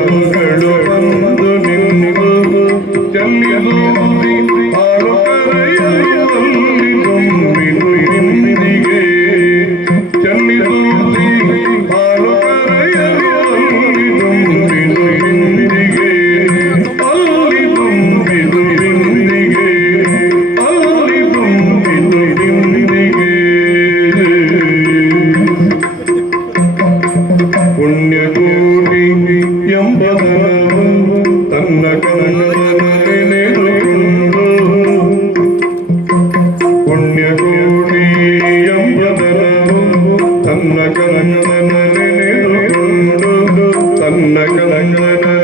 ಮಕ್ಕಳು Nagam Nagam